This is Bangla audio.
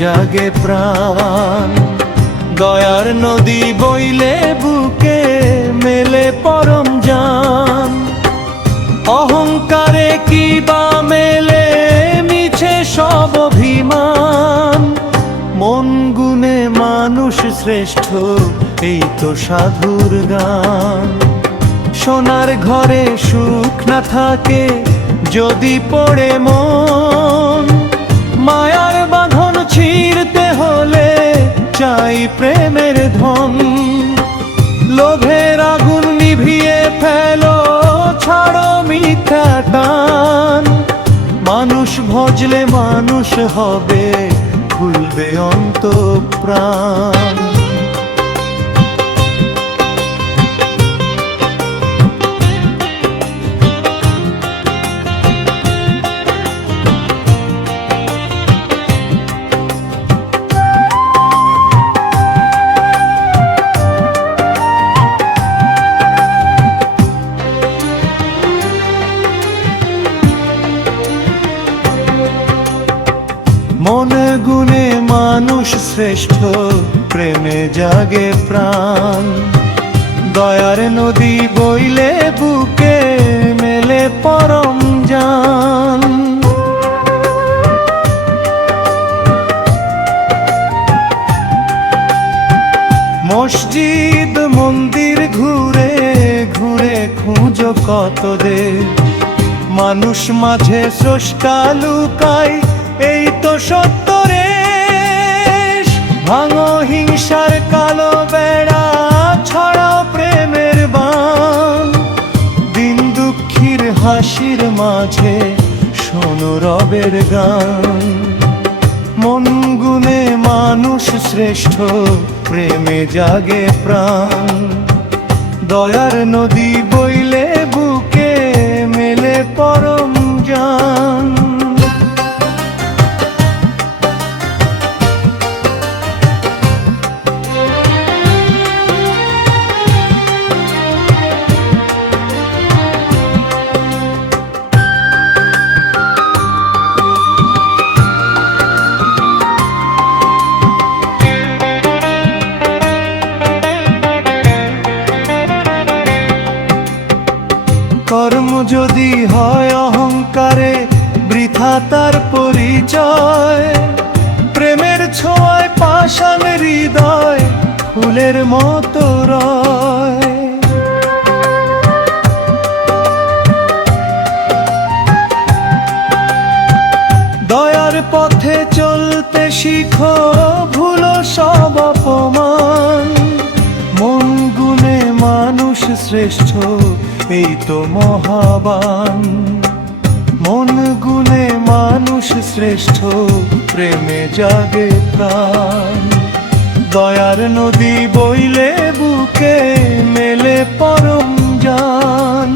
জাগে প্রাণ। দয়ার নদী বইলে বুকে মেলে পরম জান। অহংকারে কি বা মেলে মিছে সব অভিমান। মন গুণে মানুষ শ্রেষ্ঠ, এই তো সাধুর গান। সোনার ঘরে সুখ না থাকে যদি পড়ে মন। মায়ার বাঁধন ছিঁড়তে হলে চাই প্রেমের ধন। লোভের আগুন নিভিয়ে ফেলো, ছাড়ো মিথ্যা টান। মানুষ ভজলে মানুষ হবে, খুলবে অন্তঃপ্রাণ। মন গুণে মানুষ শ্রেষ্ঠ, প্রেমে জাগে প্রাণ। দয়ার নদী বইলে বুকে মেলে পরম জান। মসজিদ মন্দির ঘুরে ঘুরে খুঁজো কত দেব। মানুষ মাঝে স্রষ্টা লুকায়, এই তো সত্য রেশ। ভাঙো হিংসার কালো বেড়া, ছড়াও প্রেমের বান। দিন দুঃখীর হাসির মাঝে শোনো রবের গান। মন গুণে মানুষ শ্রেষ্ঠ, প্রেমে জাগে প্রাণ। দয়ার নদী বইলে বুকে মেলে পরম জান। কর্ম যদি হয় অহংকারে, বৃথা তার পরিচয়। প্রেমের ছোঁয়ায় পাষাণ হৃদয় ফুলের মতো রয়। দয়ার পথে চলতে শিখো, ভুলো সব অপমান। মন গুণে মানুষ শ্রেষ্ঠ, এই তো মহাবান। মন গুণে মানুষ শ্রেষ্ঠ, প্রেমে জাগে প্রাণ। দয়ার নদী বইলে বুকে মেলে পরম জান।